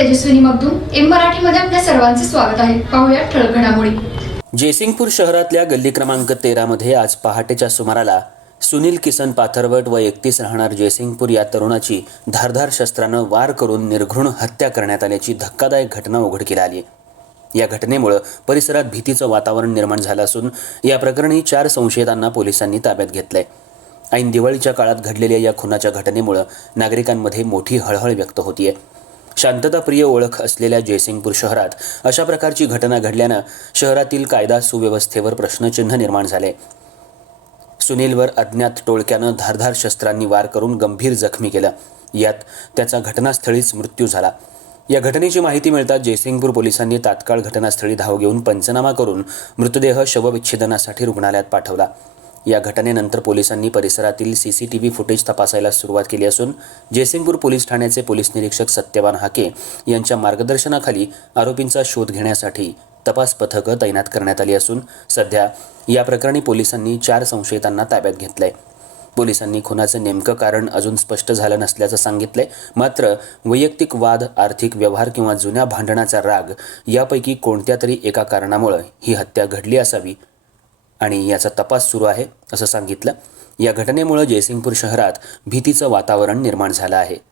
Tejaswini Magdum M मराठीमध्ये आपल्या सर्वांचे स्वागत आहे. पाहूया ठळक घडामोडी. जयसिंगपूर शहरातल्या गल्ली क्रमांक तेरामध्ये आज पहाटेच्या सुमाराला सुनील किसन पाथरवट व एकतीस राहणार जयसिंगपूर या तरुणाची धारधार शस्त्रानं वार करून निर्घृण हत्या करण्यात आल्याची धक्कादायक घटना उघडकीला आली या घटनेमुळं परिसरात भीतीचं वातावरण निर्माण झालं असून या प्रकरणी चार संशयितांना पोलिसांनी ताब्यात घेतलंय. ऐन दिवाळीच्या काळात घडलेल्या या खुनाच्या घटनेमुळं नागरिकांमध्ये मोठी हळहळ व्यक्त होतीये. शांतताप्रिय ओळख असलेल्या जयसिंगपूर शहरात अशा प्रकारची घटना घडल्यानं शहरातील कायदा सुव्यवस्थेवर प्रश्नचिन्ह निर्माण झाले. सुनीलवर अज्ञात टोळक्यानं धारधार शस्त्रांनी वार करून गंभीर जखमी केलं. यात त्याचा घटनास्थळीच मृत्यू झाला. या घटनेची माहिती मिळताच जयसिंगपूर पोलिसांनी तात्काळ घटनास्थळी धाव घेऊन पंचनामा करून मृतदेह शवविच्छेदनासाठी रुग्णालयात पाठवला. या घटनेनंतर पोलिसांनी परिसरातील C C T V footage तपासायला सुरुवात केली असून जयसिंगपूर पोलीस ठाण्याचे पोलीस निरीक्षक सत्यवान हाके यांच्या मार्गदर्शनाखाली आरोपींचा शोध घेण्यासाठी तपास पथकं तैनात करण्यात आली असून सध्या या प्रकरणी पोलिसांनी चार संशयितांना ताब्यात घेतलंय. पोलिसांनी खुनाचं नेमकं कारण अजून स्पष्ट झालं नसल्याचं सांगितलंय. मात्र वैयक्तिक वाद आर्थिक व्यवहार किंवा जुन्या भांडणाचा राग यापैकी कोणत्या तरी एका कारणामुळं ही हत्या घडली असावी आणि याचा तपास सुरू आहे असं सांगितलं. या घटनेमुळं जयसिंगपूर शहरात भीतीचं वातावरण निर्माण झालं आहे.